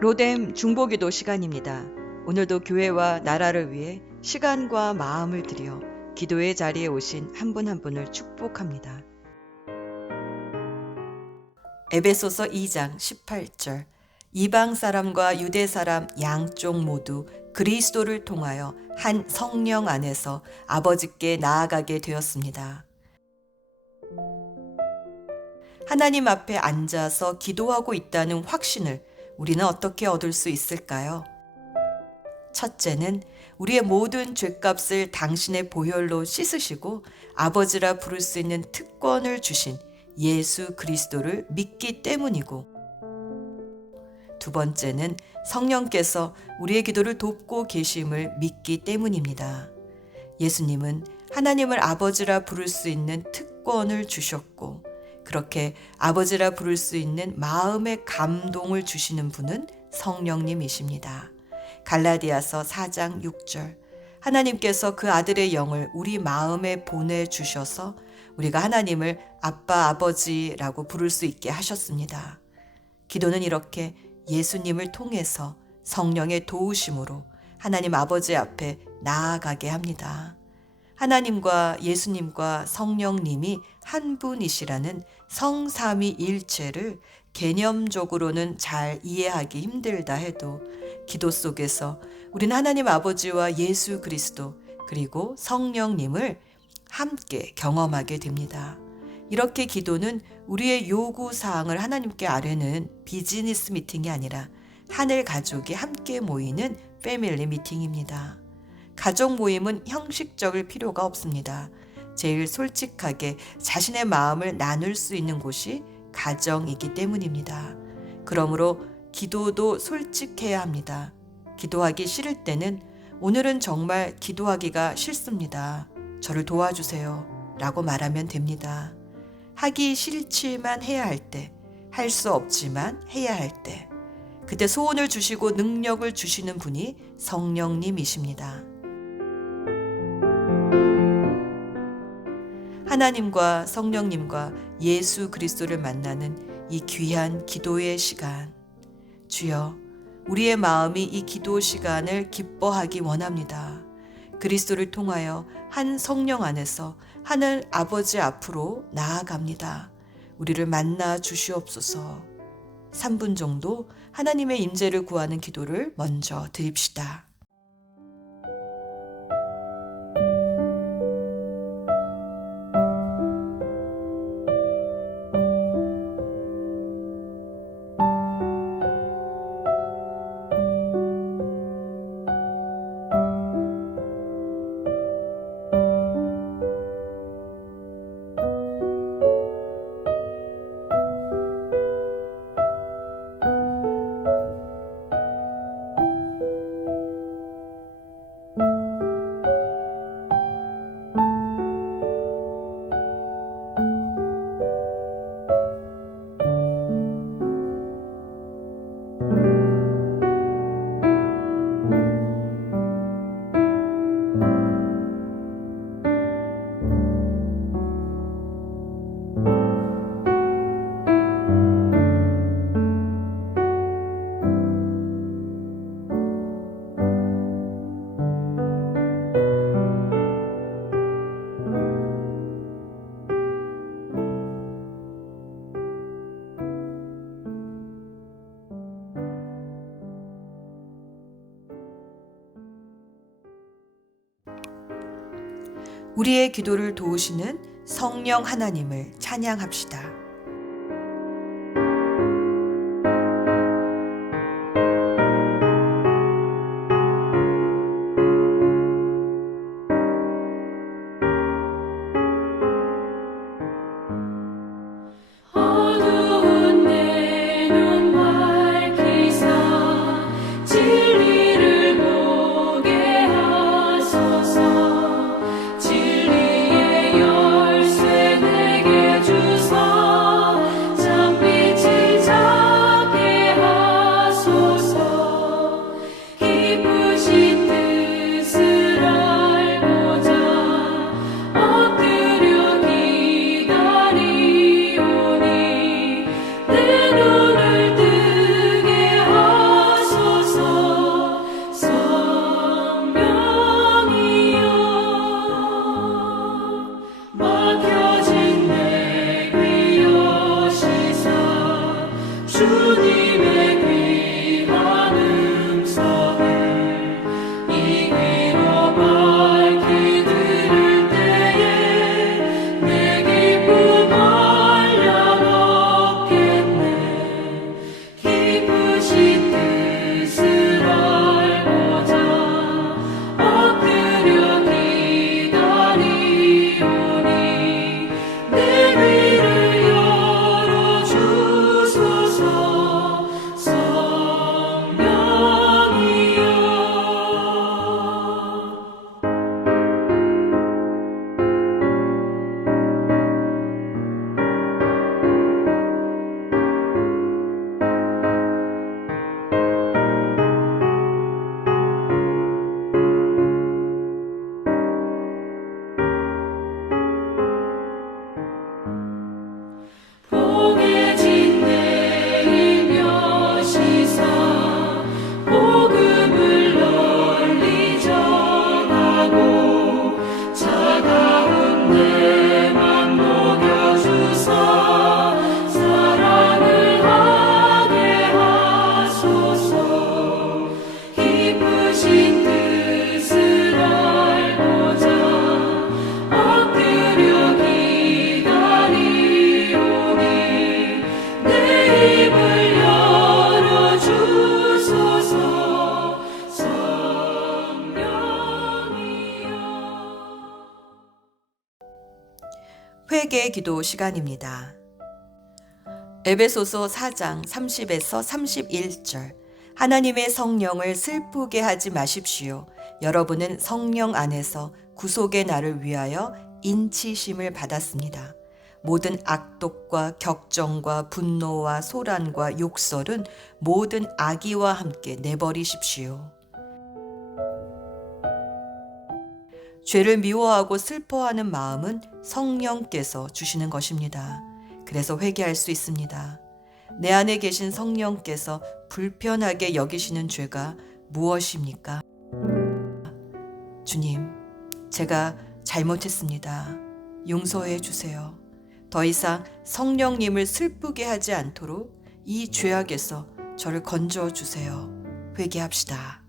로뎀 중보기도 시간입니다. 오늘도 교회와 나라를 위해 시간과 마음을 들여 기도의 자리에 오신 한 분 한 분을 축복합니다. 에베소서 2장 18절 이방 사람과 유대 사람 양쪽 모두 그리스도를 통하여 한 성령 안에서 아버지께 나아가게 되었습니다. 하나님 앞에 앉아서 기도하고 있다는 확신을 우리는 어떻게 얻을 수 있을까요? 첫째는 우리의 모든 죄값을 당신의 보혈로 씻으시고 아버지라 부를 수 있는 특권을 주신 예수 그리스도를 믿기 때문이고, 두 번째는 성령께서 우리의 기도를 돕고 계심을 믿기 때문입니다. 예수님은 하나님을 아버지라 부를 수 있는 특권을 주셨고, 그렇게 아버지라 부를 수 있는 마음의 감동을 주시는 분은 성령님이십니다. 갈라디아서 4장 6절 하나님께서 그 아들의 영을 우리 마음에 보내주셔서 우리가 하나님을 아빠, 아버지라고 부를 수 있게 하셨습니다. 기도는 이렇게 예수님을 통해서 성령의 도우심으로 하나님 아버지 앞에 나아가게 합니다. 하나님과 예수님과 성령님이 한 분이시라는 성삼위일체를 개념적으로는 잘 이해하기 힘들다 해도 기도 속에서 우리는 하나님 아버지와 예수 그리스도 그리고 성령님을 함께 경험하게 됩니다. 이렇게 기도는 우리의 요구사항을 하나님께 아뢰는 비즈니스 미팅이 아니라 하늘 가족이 함께 모이는 패밀리 미팅입니다. 가족 모임은 형식적일 필요가 없습니다. 제일 솔직하게 자신의 마음을 나눌 수 있는 곳이 가정이기 때문입니다. 그러므로 기도도 솔직해야 합니다. 기도하기 싫을 때는 오늘은 정말 기도하기가 싫습니다. 저를 도와주세요. 라고 말하면 됩니다. 하기 싫지만 해야 할 때, 할 수 없지만 해야 할 때, 그때 소원을 주시고 능력을 주시는 분이 성령님이십니다. 하나님과 성령님과 예수 그리스도를 만나는 이 귀한 기도의 시간. 주여, 우리의 마음이 이 기도 시간을 기뻐하기 원합니다. 그리스도를 통하여 한 성령 안에서 하늘 아버지 앞으로 나아갑니다. 우리를 만나 주시옵소서. 3분 정도 하나님의 임재를 구하는 기도를 먼저 드립시다. 우리의 기도를 도우시는 성령 하나님을 찬양합시다. 진리의 열쇠 내게 주사 회개 기도 시간입니다. 에베소서 4장 30에서 31절. 하나님의 성령을 슬프게 하지 마십시오. 여러분은 성령 안에서 구속의 날을 위하여 인치심을 받았습니다. 모든 악독과 격정과 분노와 소란과 욕설은 모든 악의와 함께 내버리십시오. 죄를 미워하고 슬퍼하는 마음은 성령께서 주시는 것입니다. 그래서 회개할 수 있습니다. 내 안에 계신 성령께서 불편하게 여기시는 죄가 무엇입니까? 주님, 제가 잘못했습니다. 용서해 주세요. 더 이상 성령님을 슬프게 하지 않도록 이 죄악에서 저를 건져 주세요. 회개합시다.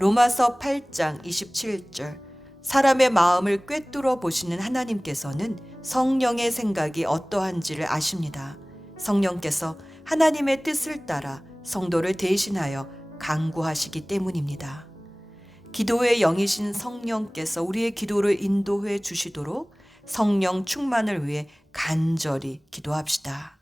로마서 8장 27절. 사람의 마음을 꿰뚫어 보시는 하나님께서는 성령의 생각이 어떠한지를 아십니다. 성령께서 하나님의 뜻을 따라 성도를 대신하여 간구하시기 때문입니다. 기도의 영이신 성령께서 우리의 기도를 인도해 주시도록 성령 충만을 위해 간절히 기도합시다.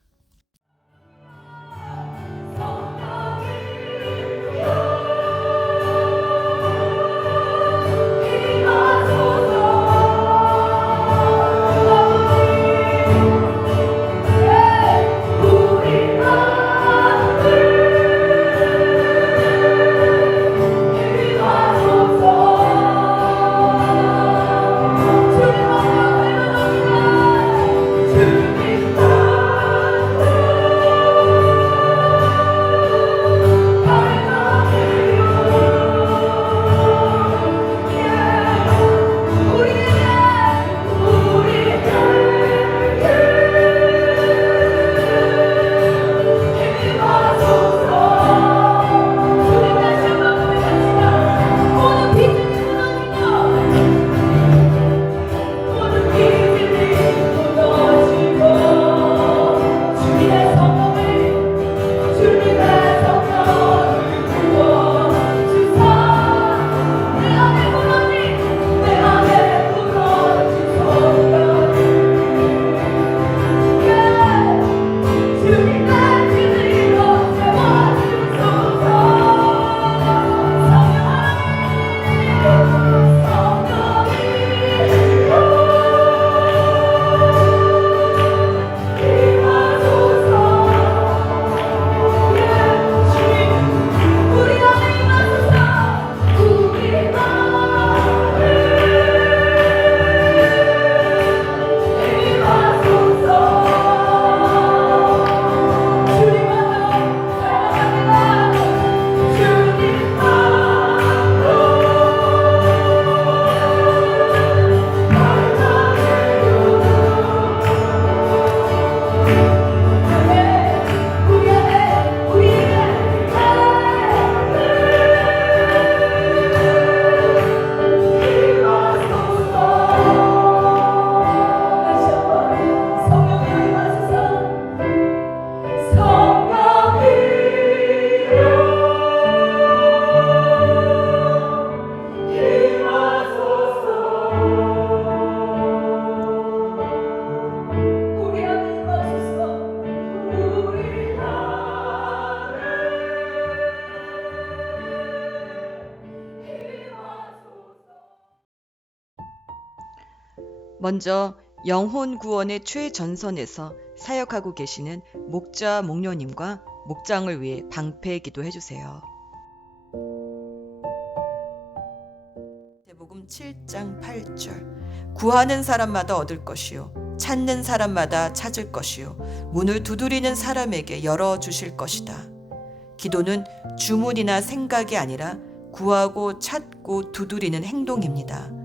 먼저 영혼 구원의 최전선에서 사역하고 계시는 목자 목녀님과 목장을 위해 방패 기도해 주세요. 마태복음 7장 8절 구하는 사람마다 얻을 것이요 찾는 사람마다 찾을 것이요 문을 두드리는 사람에게 열어주실 것이다. 기도는 주문이나 생각이 아니라 구하고 찾고 두드리는 행동입니다.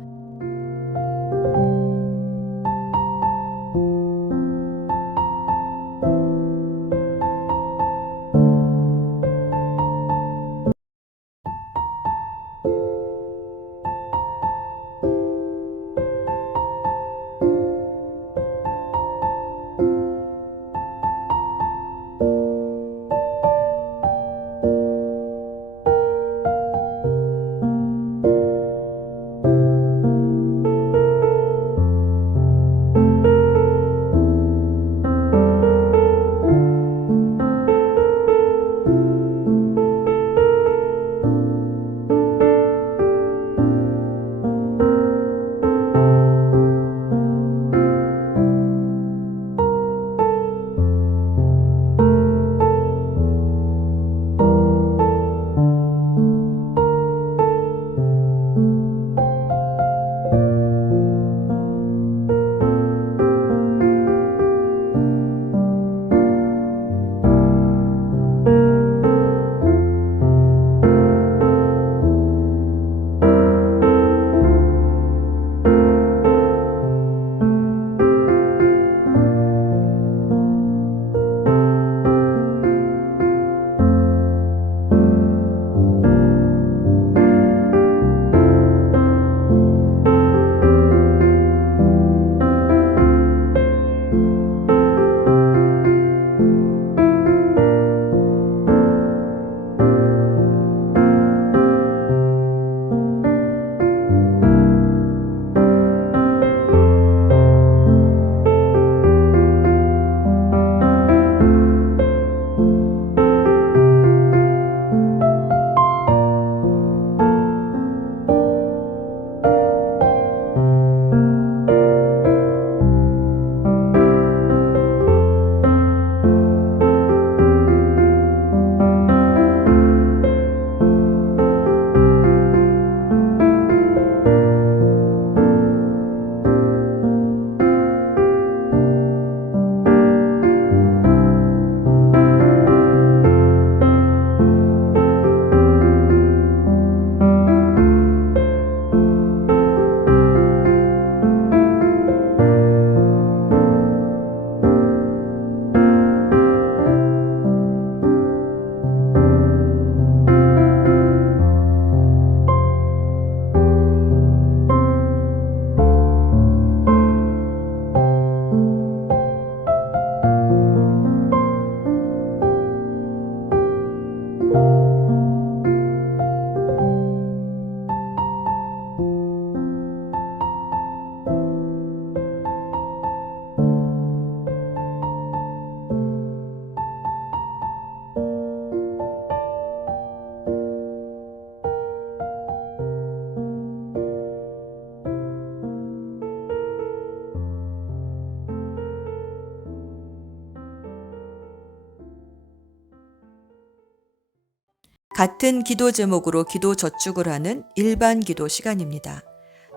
같은 기도 제목으로 기도 저축을 하는 일반 기도 시간입니다.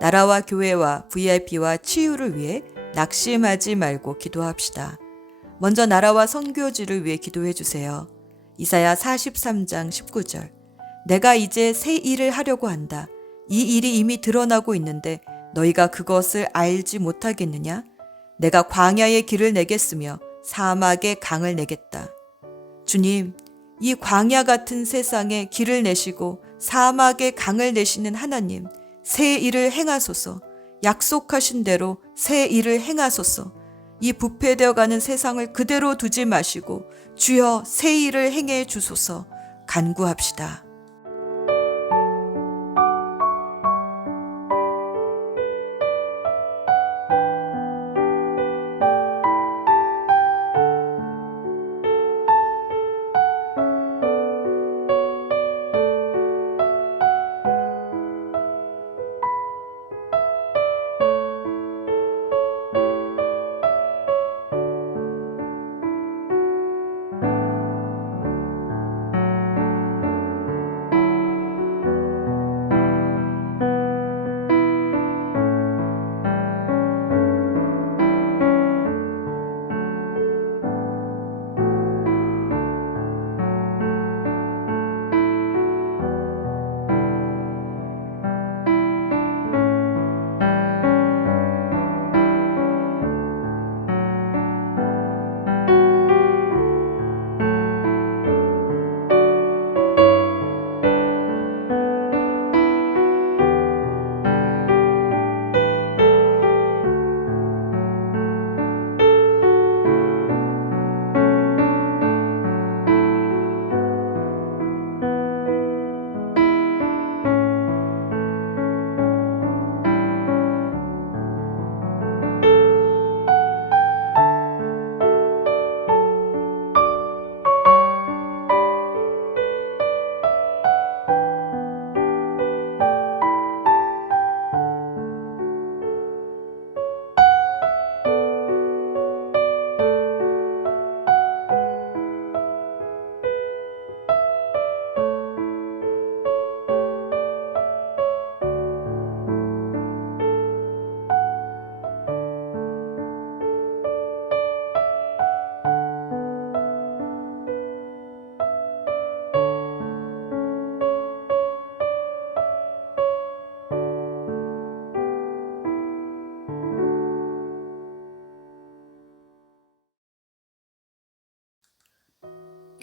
나라와 교회와 VIP와 치유를 위해 낙심하지 말고 기도합시다. 먼저 나라와 선교지를 위해 기도해 주세요. 이사야 43장 19절. 내가 이제 새 일을 하려고 한다. 이 일이 이미 드러나고 있는데 너희가 그것을 알지 못하겠느냐? 내가 광야의 길을 내겠으며 사막의 강을 내겠다. 주님, 이 광야 같은 세상에 길을 내시고 사막의 강을 내시는 하나님, 새 일을 행하소서. 약속하신 대로 새 일을 행하소서. 이 부패되어 가는 세상을 그대로 두지 마시고 주여 새 일을 행해 주소서. 간구합시다.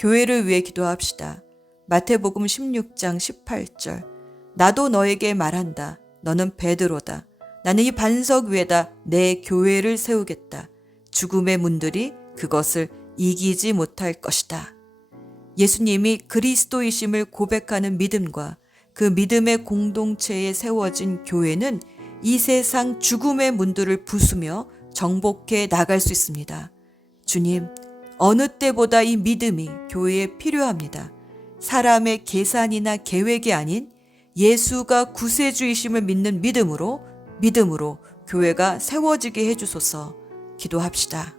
교회를 위해 기도합시다. 마태복음 16장 18절. 나도 너에게 말한다. 너는 베드로다. 나는 이 반석 위에다 내 교회를 세우겠다. 죽음의 문들이 그것을 이기지 못할 것이다. 예수님이 그리스도이심을 고백하는 믿음과 그 믿음의 공동체에 세워진 교회는 이 세상 죽음의 문들을 부수며 정복해 나갈 수 있습니다. 주님, 어느 때보다 이 믿음이 교회에 필요합니다. 사람의 계산이나 계획이 아닌 예수가 구세주이심을 믿는 믿음으로 교회가 세워지게 해주소서. 기도합시다.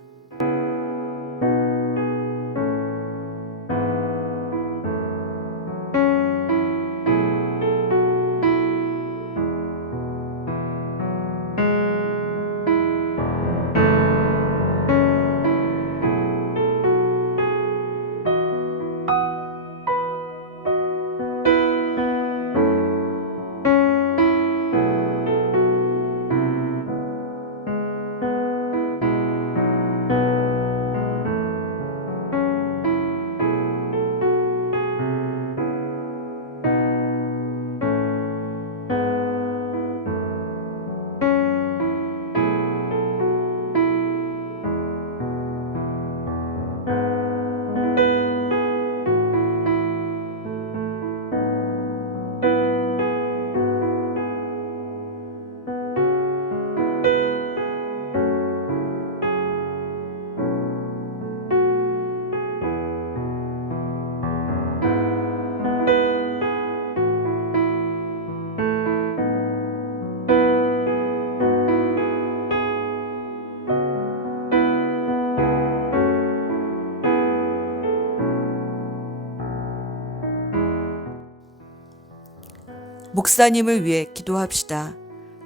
목사님을 위해 기도합시다.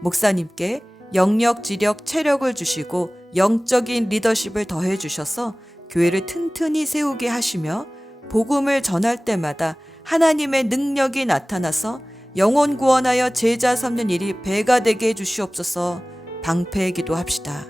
목사님께 영역, 지력, 체력을 주시고 영적인 리더십을 더해 주셔서 교회를 튼튼히 세우게 하시며 복음을 전할 때마다 하나님의 능력이 나타나서 영혼 구원하여 제자 삼는 일이 배가 되게 해주시옵소서. 방패 기도합시다.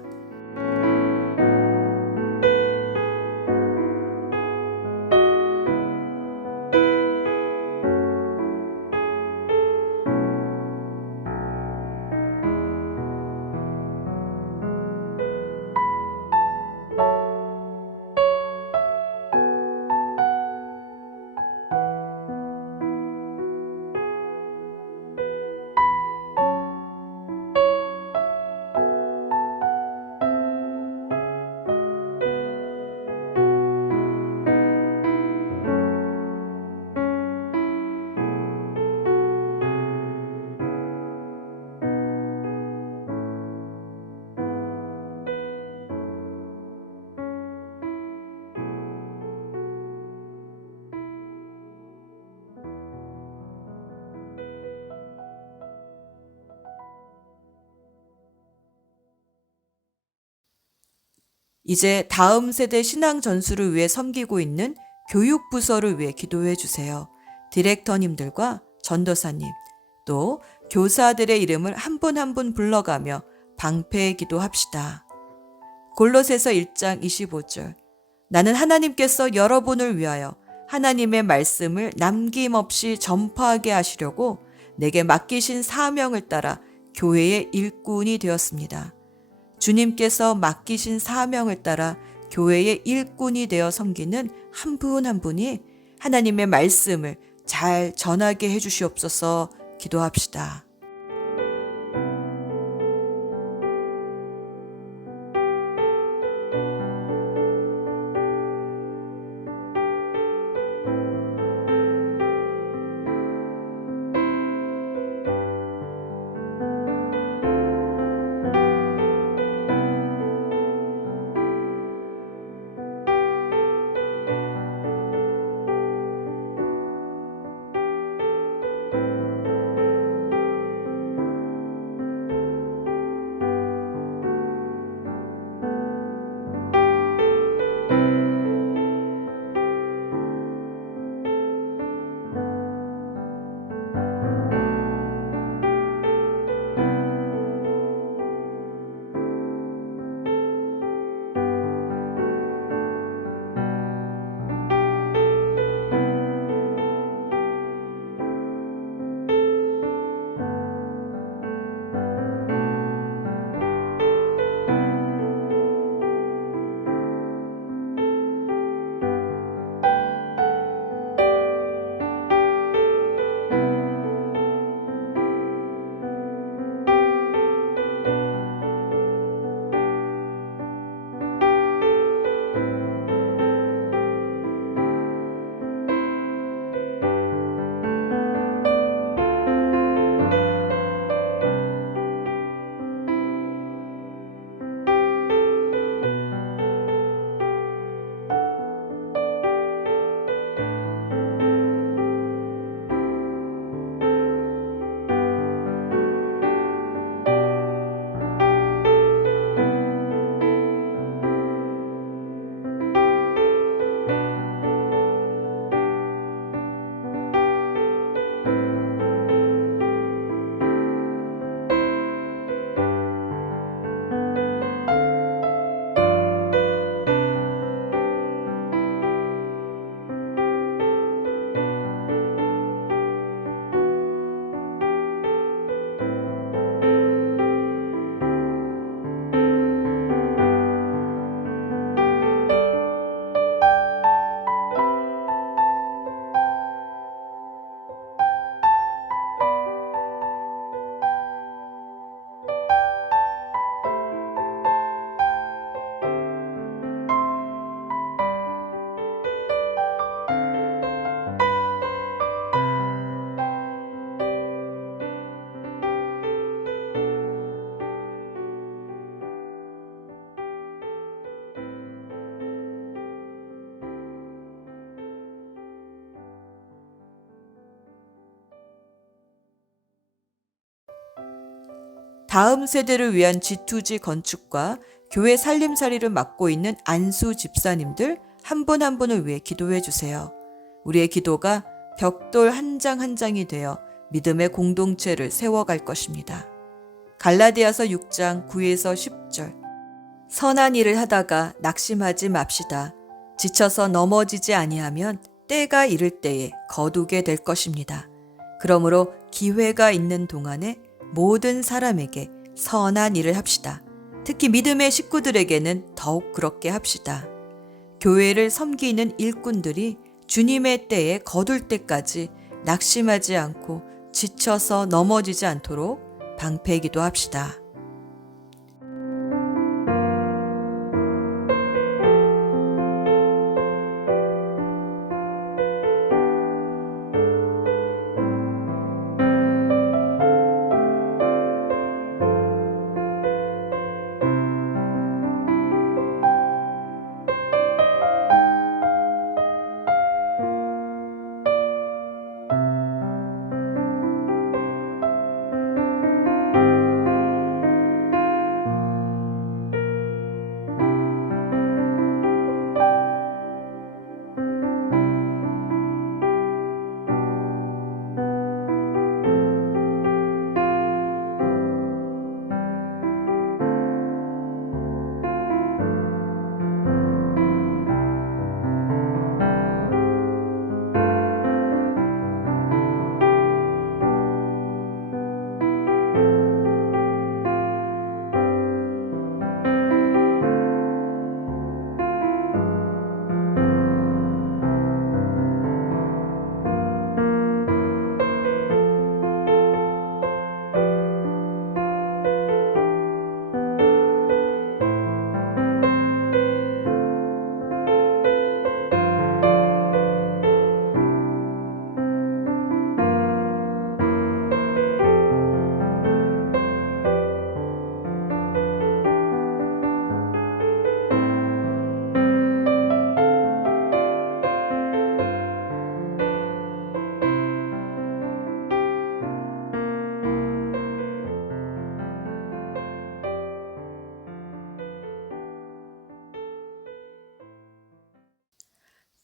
이제 다음 세대 신앙 전수를 위해 섬기고 있는 교육부서를 위해 기도해 주세요. 디렉터님들과 전도사님, 또 교사들의 이름을 한 분 한 분 불러가며 방패 기도합시다. 골로새서 1장 25절. 나는 하나님께서 여러분을 위하여 하나님의 말씀을 남김없이 전파하게 하시려고 내게 맡기신 사명을 따라 교회의 일꾼이 되었습니다. 주님께서 맡기신 사명을 따라 교회의 일꾼이 되어 섬기는 한 분 한 분이 하나님의 말씀을 잘 전하게 해주시옵소서. 기도합시다. 다음 세대를 위한 G2G 건축과 교회 살림살이를 맡고 있는 안수 집사님들 한 분 한 분을 위해 기도해 주세요. 우리의 기도가 벽돌 한 장 한 장이 되어 믿음의 공동체를 세워갈 것입니다. 갈라디아서 6장 9에서 10절. 선한 일을 하다가 낙심하지 맙시다. 지쳐서 넘어지지 아니하면 때가 이를 때에 거두게 될 것입니다. 그러므로 기회가 있는 동안에 모든 사람에게 선한 일을 합시다. 특히 믿음의 식구들에게는 더욱 그렇게 합시다. 교회를 섬기는 일꾼들이 주님의 때에 거둘 때까지 낙심하지 않고 지쳐서 넘어지지 않도록 방패기도 합시다.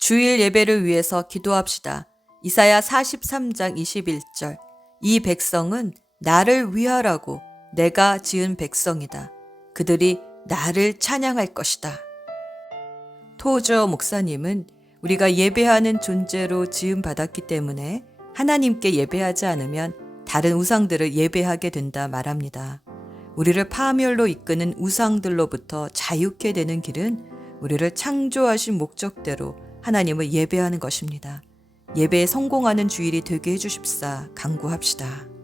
주일 예배를 위해서 기도합시다. 이사야 43장 21절. 이 백성은 나를 위하라고 내가 지은 백성이다. 그들이 나를 찬양할 것이다. 토저 목사님은 우리가 예배하는 존재로 지음받았기 때문에 하나님께 예배하지 않으면 다른 우상들을 예배하게 된다 말합니다. 우리를 파멸로 이끄는 우상들로부터 자유케 되는 길은 우리를 창조하신 목적대로 하나님을 예배하는 것입니다. 예배에 성공하는 주일이 되게 해주십사 간구합시다.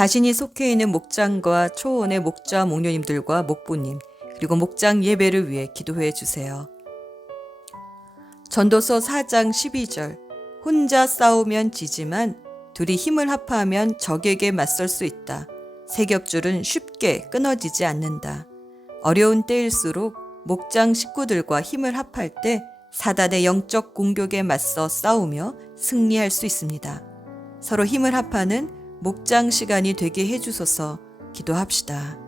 자신이 속해 있는 목장과 초원의 목자 목녀님들과 목부님 그리고 목장 예배를 위해 기도해 주세요. 전도서 4장 12절 혼자 싸우면 지지만 둘이 힘을 합하면 적에게 맞설 수 있다. 세 겹줄은 쉽게 끊어지지 않는다. 어려운 때일수록 목장 식구들과 힘을 합할 때 사단의 영적 공격에 맞서 싸우며 승리할 수 있습니다. 서로 힘을 합하는 목장 시간이 되게 해주소서. 기도합시다.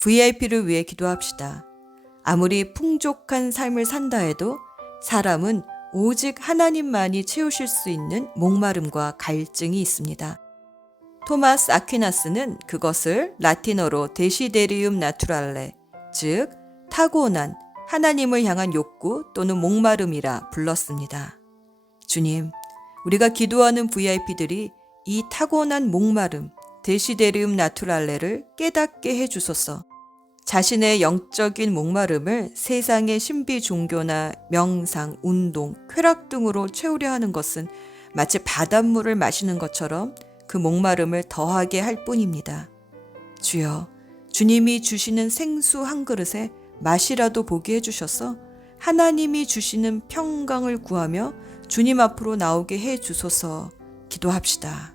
VIP를 위해 기도합시다. 아무리 풍족한 삶을 산다 해도 사람은 오직 하나님만이 채우실 수 있는 목마름과 갈증이 있습니다. 토마스 아퀴나스는 그것을 라틴어로 데시데리움 나투랄레, 즉 타고난 하나님을 향한 욕구 또는 목마름이라 불렀습니다. 주님, 우리가 기도하는 VIP들이 이 타고난 목마름, 데시데리움 나투랄레를 깨닫게 해주소서. 자신의 영적인 목마름을 세상의 신비 종교나 명상, 운동, 쾌락 등으로 채우려 하는 것은 마치 바닷물을 마시는 것처럼 그 목마름을 더하게 할 뿐입니다. 주여, 주님이 주시는 생수 한 그릇에 맛이라도 보게 해주셔서 하나님이 주시는 평강을 구하며 주님 앞으로 나오게 해주소서. 기도합시다.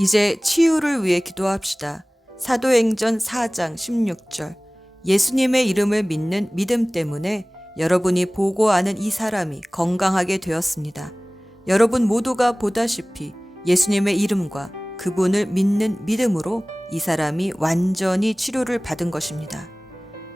이제 치유를 위해 기도합시다. 사도행전 4장 16절. 예수님의 이름을 믿는 믿음 때문에 여러분이 보고 아는 이 사람이 건강하게 되었습니다. 여러분 모두가 보다시피 예수님의 이름과 그분을 믿는 믿음으로 이 사람이 완전히 치료를 받은 것입니다.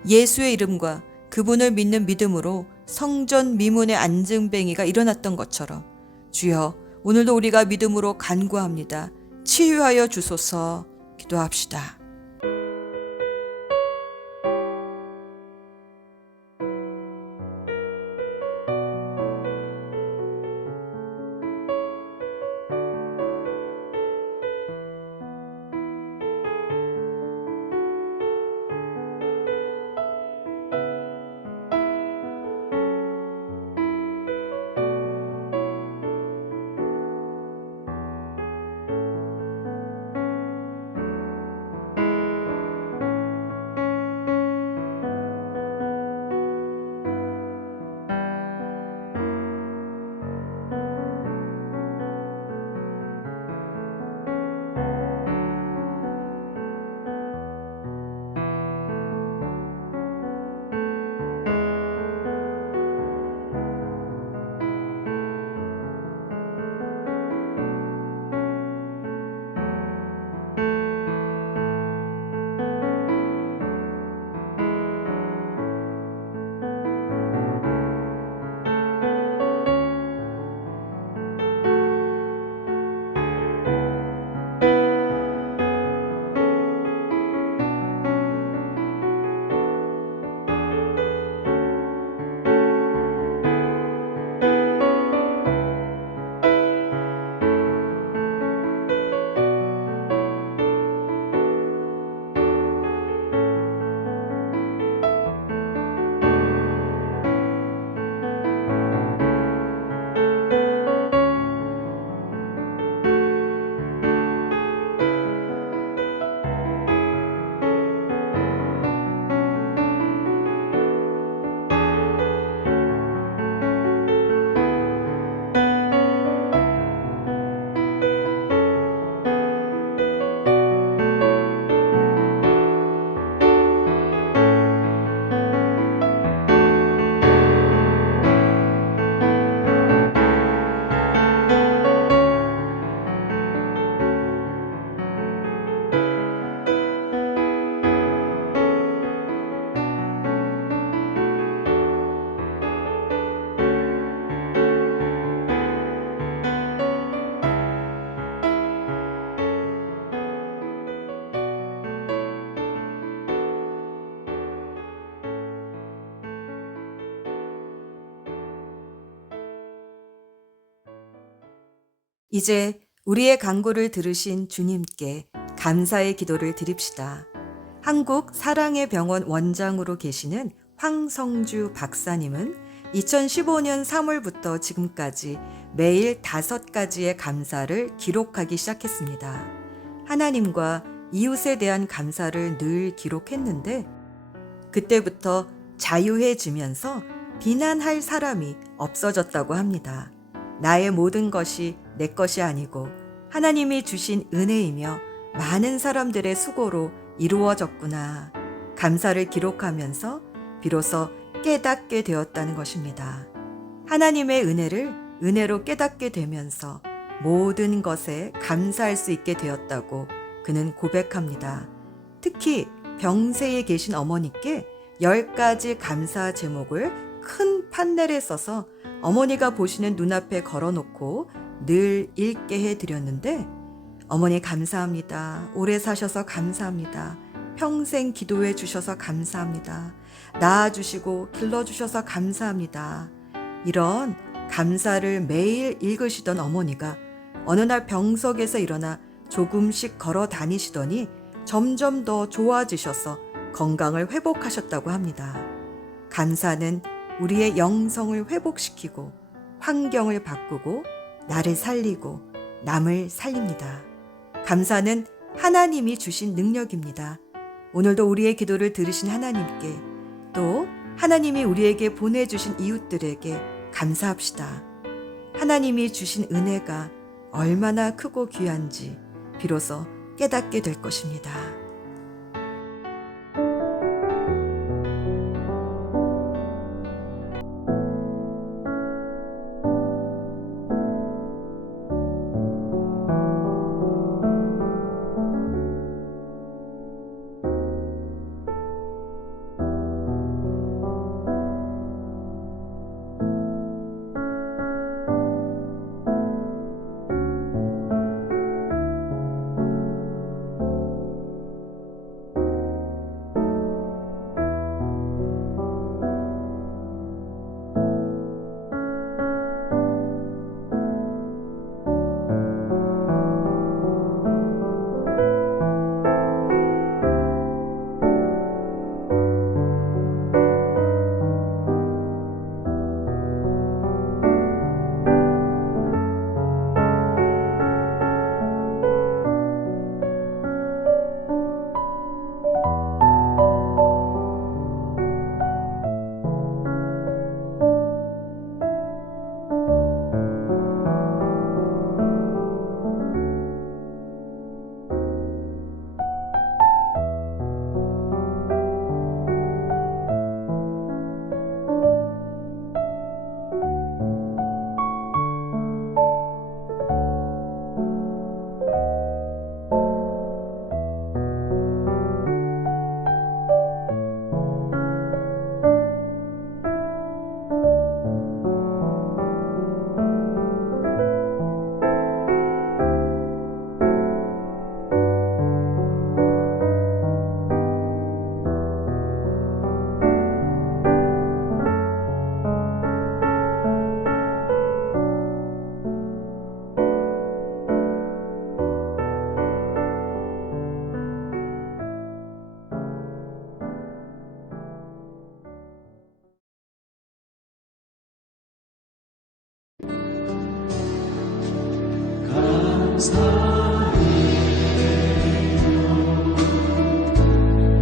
예수의 이름과 그분을 믿는 믿음으로 성전 미문의 안증뱅이가 일어났던 것처럼 주여 오늘도 우리가 믿음으로 간구합니다. 치유하여 주소서. 기도합시다. 이제 우리의 간구를 들으신 주님께 감사의 기도를 드립시다. 한국 사랑의 병원 원장으로 계시는 황성주 박사님은 2015년 3월부터 지금까지 매일 5가지의 감사를 기록하기 시작했습니다. 하나님과 이웃에 대한 감사를 늘 기록했는데 그때부터 자유해지면서 비난할 사람이 없어졌다고 합니다. 나의 모든 것이 내 것이 아니고 하나님이 주신 은혜이며 많은 사람들의 수고로 이루어졌구나. 감사를 기록하면서 비로소 깨닫게 되었다는 것입니다. 하나님의 은혜를 은혜로 깨닫게 되면서 모든 것에 감사할 수 있게 되었다고 그는 고백합니다. 특히 병세에 계신 어머니께 10가지 감사 제목을 큰 판넬에 써서 어머니가 보시는 눈앞에 걸어놓고 늘 읽게 해드렸는데 어머니 감사합니다. 오래 사셔서 감사합니다. 평생 기도해 주셔서 감사합니다. 낳아주시고 길러주셔서 감사합니다. 이런 감사를 매일 읽으시던 어머니가 어느 날 병석에서 일어나 조금씩 걸어 다니시더니 점점 더 좋아지셔서 건강을 회복하셨다고 합니다. 감사는 우리의 영성을 회복시키고 환경을 바꾸고 나를 살리고 남을 살립니다. 감사는 하나님이 주신 능력입니다. 오늘도 우리의 기도를 들으신 하나님께 또 하나님이 우리에게 보내주신 이웃들에게 감사합시다. 하나님이 주신 은혜가 얼마나 크고 귀한지 비로소 깨닫게 될 것입니다.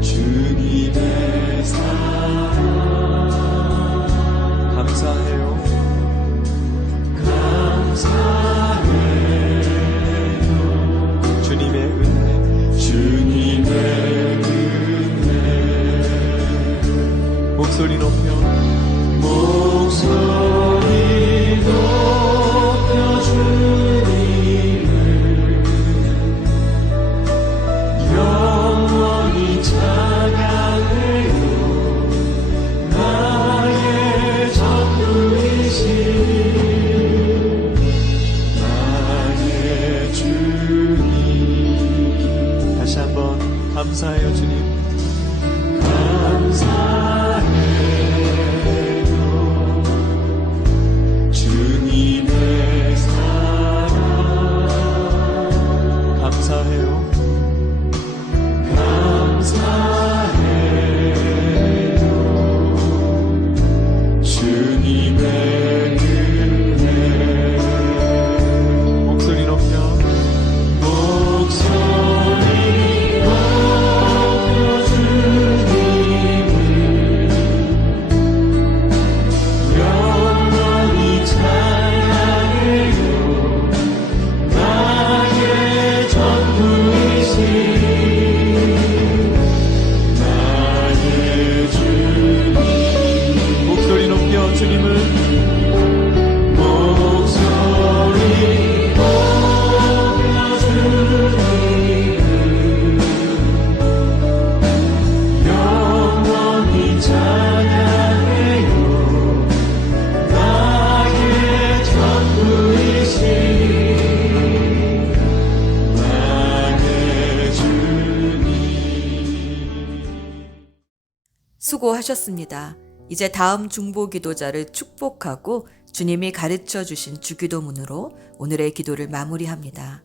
주님의 사랑 감사해요. 주님의 은혜, 주님의 은혜. 목소리 높여 주님을 영원히 찬양해요. 나의 전부이신 나의 주님. 다시 한번 감사해요 주님. 감사해요 주님의 사랑. 감사해요. 감사해요 주님의 은혜. 목소리 높여 주님을 영원히 찬양해요. 나의 전부이신 나의 주님. 목소리 높여 주님을 목소리 높여 주님을 영원히 찬양해요. 나의 전부이신 나의 주님. 수고하셨습니다. 이제 다음 중보 기도자를 축복하고 주님이 가르쳐 주신 주기도문으로 오늘의 기도를 마무리합니다.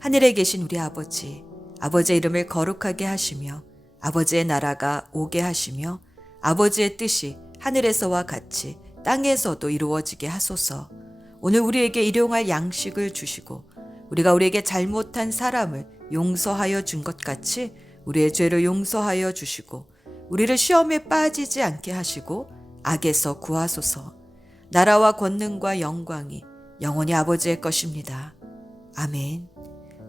하늘에 계신 우리 아버지, 아버지의 이름을 거룩하게 하시며 아버지의 나라가 오게 하시며 아버지의 뜻이 하늘에서와 같이 땅에서도 이루어지게 하소서. 오늘 우리에게 일용할 양식을 주시고 우리가 우리에게 잘못한 사람을 용서하여 준 것 같이 우리의 죄를 용서하여 주시고 우리를 시험에 빠지지 않게 하시고 악에서 구하소서. 나라와 권능과 영광이 영원히 아버지의 것입니다. 아멘.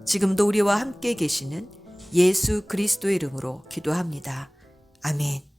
지금도 우리와 함께 계시는 예수 그리스도의 이름으로 기도합니다. 아멘.